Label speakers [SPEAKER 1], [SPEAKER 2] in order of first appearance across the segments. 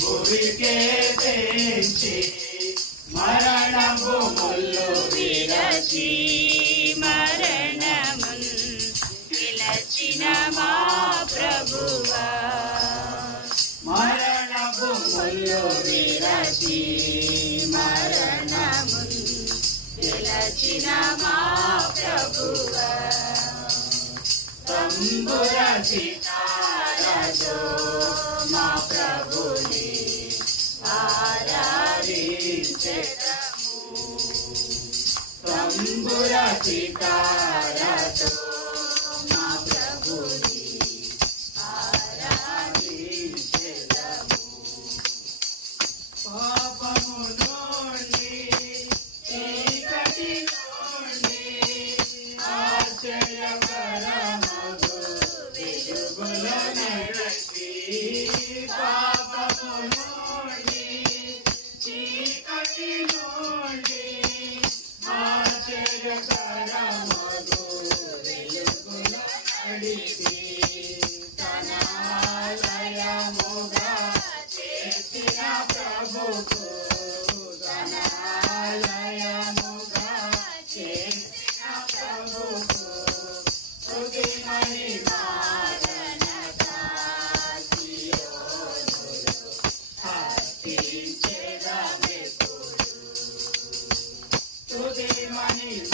[SPEAKER 1] భూమికే తెంచి మరణము ముల్లు
[SPEAKER 2] విరచి మరణమున్ విలచిన మా ప్రభువా.
[SPEAKER 1] మరణము ముల్లు
[SPEAKER 2] విరచి మరణమున్ విలచిన మా ప్రభువా.
[SPEAKER 1] తంబుర సితారతో తంబుర సితారతో
[SPEAKER 2] మా ప్రభుని ఆరాధించెదము
[SPEAKER 1] పాపము నుండి చీకటి నుండి నడిచి తన ఆలయముగా చేసిన ప్రభుకు తన ఆలయముగా చేసిన ప్రభుకు స్తుతి మహిమా ఘనత సియోనులో అర్పించెదమెప్పుడు. స్తుతి మహిమా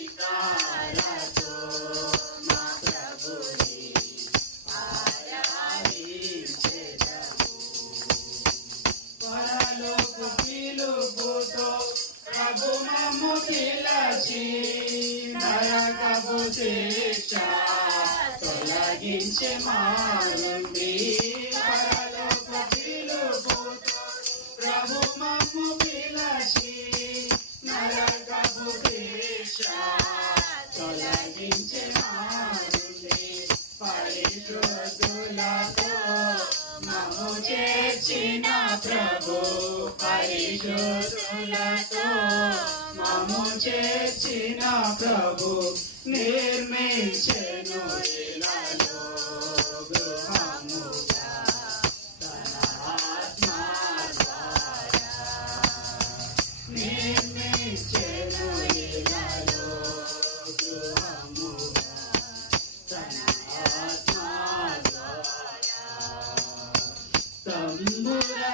[SPEAKER 1] నరకపు శిక్ష తొలగించే మారుండి పరలోక పిలుపుతో ప్రభు మమ్ము పిలచి నరకపు శిక్ష తొలగించే చేర్చిన ప్రభు పరిశోధులతో మము చేర్చిన ప్రభు నిర్మించెను ఇలాలో గృహముగా తన ఆత్మ ద్వారా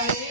[SPEAKER 1] Bye.